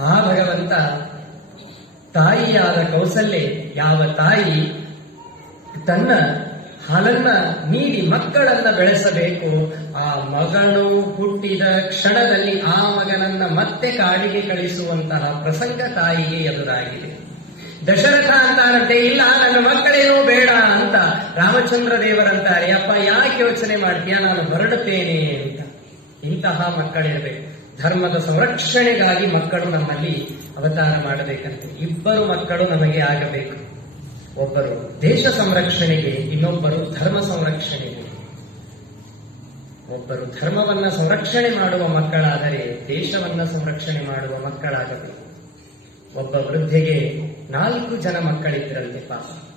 ಆ ಭಗವಂತ, ತಾಯಿಯಾದ ಕೌಸಲ್ಯ, ಯಾವ ತಾಯಿ ತನ್ನ ಹಾಲನ್ನ ನೀಡಿ ಮಕ್ಕಳನ್ನ ಬೆಳೆಸಬೇಕು, ಆ ಮಗನು ಹುಟ್ಟಿದ ಕ್ಷಣದಲ್ಲಿ ಆ ಮಗನನ್ನ ಮತ್ತೆ ಕಾಡಿಗೆ ಕಳಿಸುವಂತಹ ಪ್ರಸಂಗ ತಾಯಿಗೆ ಎದುರಾಗಿದೆ. ದಶರಥ ಅಂತಾರಂತೆ, ಇಲ್ಲ, ನನ್ನ ಮಕ್ಕಳೇನೂ ಬೇಡ ಅಂತ ರಾಮಚಂದ್ರ ದೇವರಂತಾರೆ ಅಪ್ಪ, ಯಾಕೆ ಯೋಚನೆ ಮಾಡ್ತೀಯಾ, ನಾನು ಹೊರಡುತ್ತೇನೆ ಅಂತ. ಇಂತಹ ಮಕ್ಕಳಿರಬೇಕು. ಧರ್ಮದ ಸಂರಕ್ಷಣೆಗಾಗಿ ಮಕ್ಕಳು ನಮ್ಮಲ್ಲಿ ಅವತಾರ ಮಾಡಬೇಕಂತೆ. ಇಬ್ಬರು ಮಕ್ಕಳು ನಮಗೆ ಆಗಬೇಕು. ಒಬ್ಬರು ದೇಶ ಸಂರಕ್ಷಣೆಗೆ, ಇನ್ನೊಬ್ಬರು ಧರ್ಮ ಸಂರಕ್ಷಣೆಗೆ. ಒಬ್ಬರು ಧರ್ಮವನ್ನ ಸಂರಕ್ಷಣೆ ಮಾಡುವ ಮಕ್ಕಳಾದರೆ ದೇಶವನ್ನ ಸಂರಕ್ಷಣೆ ಮಾಡುವ ಮಕ್ಕಳಾಗಬೇಕು. ಒಬ್ಬ ವೃದ್ಧೆಗೆ ನಾಲ್ಕು ಜನ ಮಕ್ಕಳಿದ್ರಂತೆ ಪಾಪ.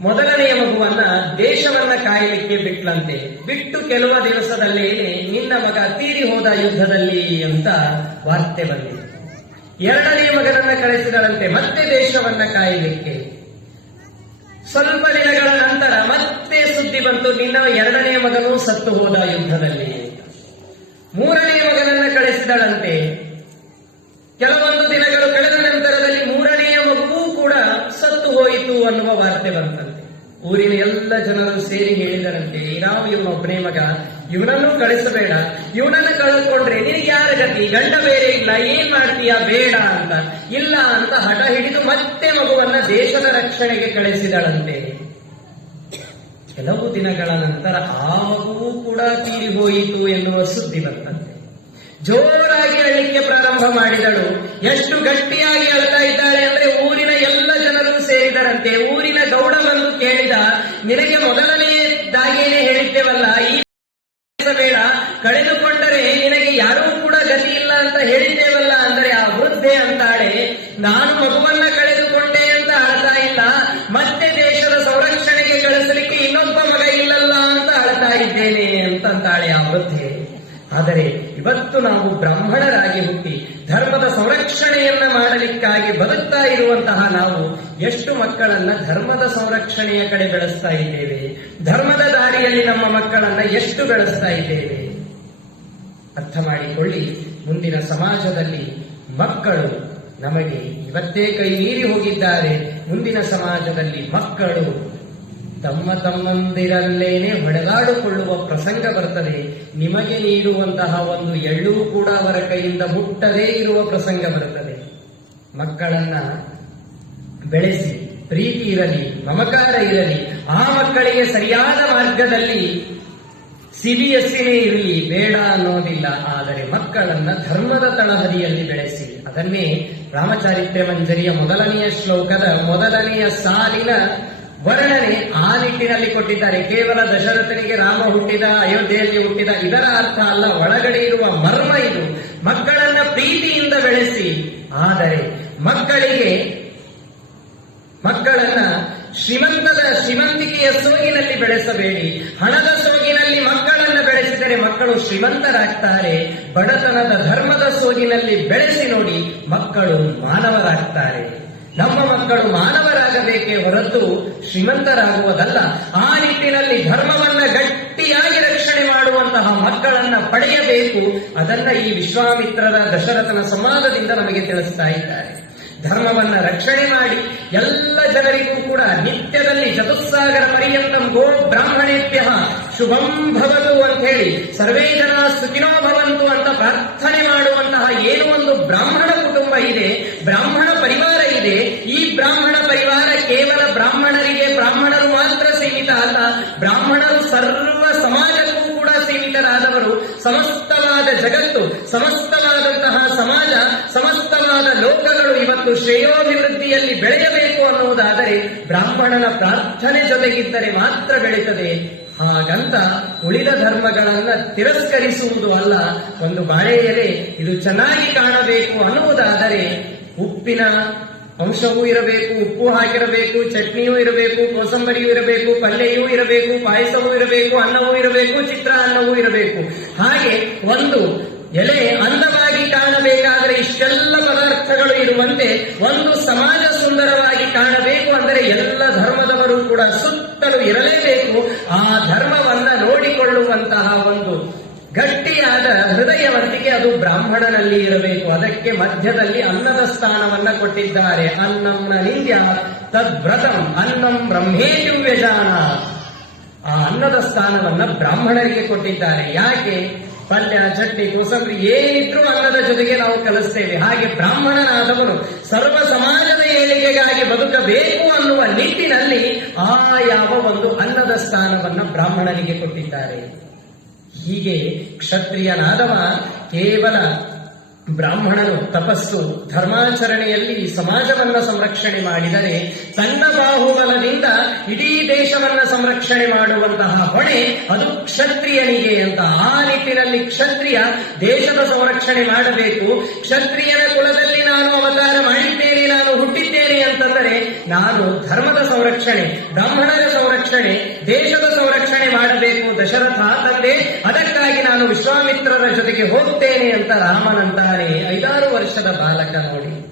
ಮೊದಲನೆಯ ಮಗುವನ್ನ ದೇಶವನ್ನ ಕಾಯಲಿಕ್ಕೆ ಬಿಟ್ಲಂತೆ. ಬಿಟ್ಟು ಕೆಲವು ದಿವಸದಲ್ಲಿ ನಿನ್ನ ಮಗ ತೀರಿ ಹೋದ ಯುದ್ಧದಲ್ಲಿ ಅಂತ ವಾರ್ತೆ ಬಂದಿದೆ. ಎರಡನೆಯ ಮಗನನ್ನ ಕಳಿಸಿದಳಂತೆ ಮತ್ತೆ ದೇಶವನ್ನ ಕಾಯಲಿಕ್ಕೆ. ಸ್ವಲ್ಪ ದಿನಗಳ ನಂತರ ಮತ್ತೆ ಸುದ್ದಿ ಬಂತು, ನಿನ್ನ ಎರಡನೇ ಮಗನು ಸತ್ತು ಹೋದ ಯುದ್ಧದಲ್ಲಿ ಮೂರನೇ ಮಗನನ್ನ ಕಳಿಸಿದಳಂತೆ. ಕೆಲವೊಂದು ಹೋಯಿತು ಅನ್ನುವ ವಾರ್ತೆ ಬಂತಂತೆ. ಊರಿನ ಎಲ್ಲ ಜನರು ಸೇರಿ ಹೇಳಿದರಂತೆ ನಾವು ಇವನೊಬ್ಬನೇ ಮಗ, ಇವನನ್ನು ಕಳಿಸಬೇಡ, ಇವನನ್ನು ಕಳೆದುಕೊಂಡ್ರೆ ನಿನಗೆ ಯಾರ ಗತಿ? ಗಂಡ ಬೇರೆ ಇಲ್ಲ, ಏನ್ ಮಾಡ್ತೀಯ? ಬೇಡ ಅಂತ. ಇಲ್ಲ ಅಂತ ಹಠ ಹಿಡಿದು ಮತ್ತೆ ಮಗುವನ್ನ ದೇಶದ ರಕ್ಷಣೆಗೆ ಕಳಿಸಿದಳಂತೆ. ಕೆಲವು ದಿನಗಳ ನಂತರ ಆ ಮಗುವು ಕೂಡ ತೀರಿ ಹೋಯಿತು ಎನ್ನುವ ಸುದ್ದಿ ಬಂತಂತೆ. ಜೋರಾಗಿ ಅಳಿಕೆ ಪ್ರಾರಂಭ ಮಾಡಿದಳು. ಎಷ್ಟು ಗಟ್ಟಿಯಾಗಿ ಅಳ್ತಾ ಇದ್ದಾಳೆ ಅಂದ್ರೆ ಅಂತ ಹೇಳಿದ್ದೇವಲ್ಲ ಅಂದರೆ ಆ ವೃದ್ಧೆ ಅಂತಾಳೆ, ನಾನು ಮಗುವನ್ನ ಕಳೆದುಕೊಂಡೆ ಅಂತ ಅಳ್ತಾ ಇಲ್ಲ. ಮತ್ತೆ ದೇಶದ ಸಂರಕ್ಷಣೆಗೆ ಕಳಿಸಲಿಕ್ಕೆ ಇನ್ನೊಬ್ಬ ಮಗ ಇಲ್ಲಲ್ಲ ಅಂತ ಅಳ್ತಾ ಇದ್ದೇನೆ ಅಂತಂತಾಳೆ ಆ ವೃದ್ಧೆ. ಆದರೆ ಇವತ್ತು ನಾವು ಬ್ರಾಹ್ಮಣರಾಗಿ ಹುಟ್ಟಿ ಧರ್ಮದ ಸಂರಕ್ಷಣೆಯನ್ನ ಮಾಡಲಿಕ್ಕಾಗಿ ಬದುಕ್ತಾ ಇರುವಂತಹ ನಾವು ಎಷ್ಟು ಮಕ್ಕಳನ್ನ ಧರ್ಮದ ಸಂರಕ್ಷಣೆಯ ಕಡೆ ಬೆಳೆಸ್ತಾ ಇದ್ದೇವೆ, ಧರ್ಮದ ದಾರಿಯಲ್ಲಿ ನಮ್ಮ ಮಕ್ಕಳನ್ನ ಎಷ್ಟು ಬೆಳೆಸ್ತಾ ಇದ್ದೇವೆ ಅರ್ಥ ಮಾಡಿಕೊಳ್ಳಿ ಮುಂದಿನ ಸಮಾಜದಲ್ಲಿ ಮಕ್ಕಳು ನಮಗೆ ಇವತ್ತೇ ಕೈ ಮೀರಿ ಹೋಗಿದ್ದಾರೆ. ಮುಂದಿನ ಸಮಾಜದಲ್ಲಿ ಮಕ್ಕಳು ತಮ್ಮ ತಮ್ಮಂದಿರಲ್ಲೇನೆ ಹೊಡೆದಾಡಿಕೊಳ್ಳುವ ಪ್ರಸಂಗ ಬರ್ತದೆ. ನಿಮಗೆ ನೀಡುವಂತಹ ಒಂದು ಎಳ್ಳೂ ಕೂಡ ಅವರ ಕೈಯಿಂದ ಮುಟ್ಟದೇ ಇರುವ ಪ್ರಸಂಗ ಬರುತ್ತದೆ ಮಕ್ಕಳನ್ನ ಬೆಳೆಸಿ, ಪ್ರೀತಿ ಇರಲಿ, ಮಮಕಾರ ಇರಲಿ, ಆ ಮಕ್ಕಳಿಗೆ ಸರಿಯಾದ ಮಾರ್ಗದಲ್ಲಿ ಸಿಬಿಎಸ್ಸಿನೇ ಇರಲಿ, ಬೇಡ ಅನ್ನೋದಿಲ್ಲ. ಆದರೆ ಮಕ್ಕಳನ್ನ ಧರ್ಮದ ತಳಹದಿಯಲ್ಲಿ ಬೆಳೆಸಿ. ಅದನ್ನೇ ರಾಮಚಾರಿತ್ರ್ಯ ಮಂಜರಿಯ ಮೊದಲನೆಯ ಶ್ಲೋಕದ ಮೊದಲನೆಯ ಸಾಲಿನ ವರ್ಣನೆ ಆ ನಿಟ್ಟಿನಲ್ಲಿ ಕೊಟ್ಟಿದ್ದಾರೆ. ಕೇವಲ ದಶರಥನಿಗೆ ರಾಮ ಹುಟ್ಟಿದ, ಅಯೋಧ್ಯೆಯಲ್ಲಿ ಹುಟ್ಟಿದ, ಇದರ ಅರ್ಥ ಅಲ್ಲ. ಒಳಗಡೆ ಇರುವ ಮರ್ಮ ಇದು. ಮಕ್ಕಳನ್ನ ಪ್ರೀತಿಯಿಂದ ಬೆಳೆಸಿ. ಆದರೆ ಮಕ್ಕಳಿಗೆ ಮಕ್ಕಳನ್ನ ಶ್ರೀಮಂತದ ಶ್ರೀಮಂತಿಕೆಯ ಸೋಗಿನಲ್ಲಿ ಬೆಳೆಸಬೇಡಿ. ಹಣದ ಮಕ್ಕಳು ಶ್ರೀಮಂತರಾಗ್ತಾರೆ, ಬಡತನದ ಧರ್ಮದ ಸೋಗಿನಲ್ಲಿ ಬೆಳೆಸಿ ನೋಡಿ ಮಕ್ಕಳು ಮಾನವರಾಗ್ತಾರೆ. ನಮ್ಮ ಮಕ್ಕಳು ಮಾನವರಾಗಬೇಕೇ ಹೊರತು ಶ್ರೀಮಂತರಾಗುವುದಲ್ಲ. ಆ ನಿಟ್ಟಿನಲ್ಲಿ ಧರ್ಮವನ್ನ ಗಟ್ಟಿಯಾಗಿ ರಕ್ಷಣೆ ಮಾಡುವಂತಹ ಮಕ್ಕಳನ್ನ ಪಡೆಯಬೇಕು. ಅದನ್ನ ಈ ವಿಶ್ವಾಮಿತ್ರರ ದಶರಥನ ಸಂವಾದದಿಂದ ನಮಗೆ ತಿಳಿಸ್ತಾ ಇದ್ದಾರೆ. ಧರ್ಮವನ್ನ ರಕ್ಷಣೆ ಮಾಡಿ ಎಲ್ಲ ಜನರಿಗೂ ಕೂಡ ನಿತ್ಯದಲ್ಲಿ ಚತುಸ್ಸಾಗರ ಪರ್ಯಂತಂ ಗೋ ಬ್ರಾಹ್ಮಣೇಭ್ಯ ಶುಭಂ ಭವತು ಅಂತ ಹೇಳಿ ಸರ್ವೇ ಜನ ಸುಖಿನೋ ಭವಂತು ಅಂತ ಪ್ರಾರ್ಥನೆ ಮಾಡುವಂತಹ ಏನು ಒಂದು ಬ್ರಾಹ್ಮಣ ಕುಟುಂಬ ಇದೆ, ಬ್ರಾಹ್ಮಣ ಪರಿವಾರ ಇದೆ, ಈ ಬ್ರಾಹ್ಮಣ ಪರಿವಾರ ಕೇವಲ ಬ್ರಾಹ್ಮಣರಿಗೆ ಬ್ರಾಹ್ಮಣರು ಮಾತ್ರ ಸೀಮಿತ ಅಲ್ಲ, ಬ್ರಾಹ್ಮಣರು ಸರ್ವ ಸಮಾಜಕ್ಕೂ ಕೂಡ ಸೀಮಿತರಾದವರು, ಸಮಸ್ತವಾದ ಜಗತ್ತು ಸಮಸ್ತವಾದಂತಹ ಸಮಾಜ ಸಮಸ್ತವಾದ ಇವತ್ತು ಶ್ರೇಯೋಭಿವೃದ್ಧಿಯಲ್ಲಿ ಬೆಳೆಯಬೇಕು ಅನ್ನುವುದಾದರೆ ಬ್ರಾಹ್ಮಣನ ಪ್ರಾರ್ಥನೆ ಜೊತೆಗಿದ್ದರೆ ಮಾತ್ರ ಬೆಳೀತದೆ. ಹಾಗಂತ ಉಳಿದ ಧರ್ಮಗಳನ್ನ ತಿರಸ್ಕರಿಸುವುದು ಅಲ್ಲ. ಒಂದು ಬಾಳೆ ಎಲೆ ಇದು ಚೆನ್ನಾಗಿ ಕಾಣಬೇಕು ಅನ್ನುವುದಾದರೆ ಉಪ್ಪಿನ ಅಂಶವೂ ಇರಬೇಕು, ಉಪ್ಪು ಹಾಕಿರಬೇಕು, ಚಟ್ನಿಯೂ ಇರಬೇಕು, ಕೋಸಂಬರಿಯೂ ಇರಬೇಕು ಪಲ್ಯೆಯೂ ಇರಬೇಕು, ಪಾಯಸವೂ ಇರಬೇಕು, ಅನ್ನವೂ ಇರಬೇಕು ಚಿತ್ರ ಅನ್ನವೂ ಇರಬೇಕು. ಹಾಗೆ ಒಂದು ಎಲೆ ಅಂದವಾಗಿ ಕಾಣಬೇಕಾದರೆ ಇಷ್ಟೆಲ್ಲ ಪದಾರ್ಥಗಳು ಇರುವಂತೆ ಒಂದು ಸಮಾಜ ಸುಂದರವಾಗಿ ಕಾಣಬೇಕು ಅಂದರೆ ಎಲ್ಲ ಧರ್ಮದವರು ಕೂಡ ಸುತ್ತಲೂ ಇರಲೇಬೇಕು. ಆ ಧರ್ಮವನ್ನ ನೋಡಿಕೊಳ್ಳುವಂತಹ ಒಂದು ಗಟ್ಟಿಯಾದ ಹೃದಯವಂತಿಕೆ ಅದು ಬ್ರಾಹ್ಮಣನಲ್ಲಿ ಇರಬೇಕು. ಅದಕ್ಕೆ ಮಧ್ಯದಲ್ಲಿ ಅನ್ನದ ಸ್ಥಾನವನ್ನ ಕೊಟ್ಟಿದ್ದಾರೆ. ಅನ್ನಂನ ನಿಂದ್ಯ ತದ್ವ್ರತಂ ಅನ್ನಂ ಬ್ರಹ್ಮೇಯು ವ್ಯಜಾನ. ಆ ಅನ್ನದ ಸ್ಥಾನವನ್ನ ಬ್ರಾಹ್ಮಣರಿಗೆ ಕೊಟ್ಟಿದ್ದಾರೆ. ಯಾಕೆ? ಪಲ್ಯ, ಚಟ್ನಿ ಕೋಸಂಬರಿ ಏನಿದ್ರೂ ಅನ್ನದ ಜೊತೆಗೆ ನಾವು ಕಲಿಸ್ತೇವೆ. ಹಾಗೆ ಬ್ರಾಹ್ಮಣನಾದವನು ಸರ್ವ ಸಮಾಜದ ಏಳಿಗೆಗಾಗಿ ಬದುಕಬೇಕು ಅನ್ನುವ ನಿಟ್ಟಿನಲ್ಲಿ ಆ ಯಾವ ಒಂದು ಅನ್ನದ ಸ್ಥಾನವನ್ನ ಬ್ರಾಹ್ಮಣನಿಗೆ ಕೊಟ್ಟಿದ್ದಾರೆ. ಹೀಗೆ ಕ್ಷತ್ರಿಯನಾದವ ಕೇವಲ ಬ್ರಾಹ್ಮಣನು ತಪಸ್ಸು, ಧರ್ಮಾಚರಣೆಯಲ್ಲಿ ಸಮಾಜವನ್ನ ಸಂರಕ್ಷಣೆ ಮಾಡಿದರೆ ತನ್ನ ಬಾಹುಬಲದಿಂದ ಇಡೀ ದೇಶವನ್ನ ಸಂರಕ್ಷಣೆ ಮಾಡುವಂತಹ ಹೊಣೆ ಅದು ಕ್ಷತ್ರಿಯನಿಗೆ ಅಂತ ಆ ನಿಟ್ಟಿನಲ್ಲಿ ಕ್ಷತ್ರಿಯ ದೇಶದ ಸಂರಕ್ಷಣೆ ಮಾಡಬೇಕು. ಕ್ಷತ್ರಿಯನ ಕುಲದಲ್ಲಿ ನಾನು ಅವತಾರ ಮಾಡಿದ್ದೇನೆ, ನಾನು ಹುಟ್ಟಿದ್ದೇನೆ ಅಂತಂದರೆ ನಾನು ಧರ್ಮದ ಸಂರಕ್ಷಣೆ, ಬ್ರಾಹ್ಮಣರ ಸಂರಕ್ಷಣೆ, ದೇಶದ ಸಂರಕ್ಷಣೆ ಮಾಡಬೇಕು. ದಶರಥ ತಂದೆ, ಅದಕ್ಕಾಗಿ ನಾನು ವಿಶ್ವಾಮಿತ್ರರ ಜೊತೆಗೆ ಹೋಗ್ತೇನೆ ಅಂತ ರಾಮನಂತಾನೆ ಐದಾರು ವರ್ಷದ ಬಾಲಕ ನೋಡಿ.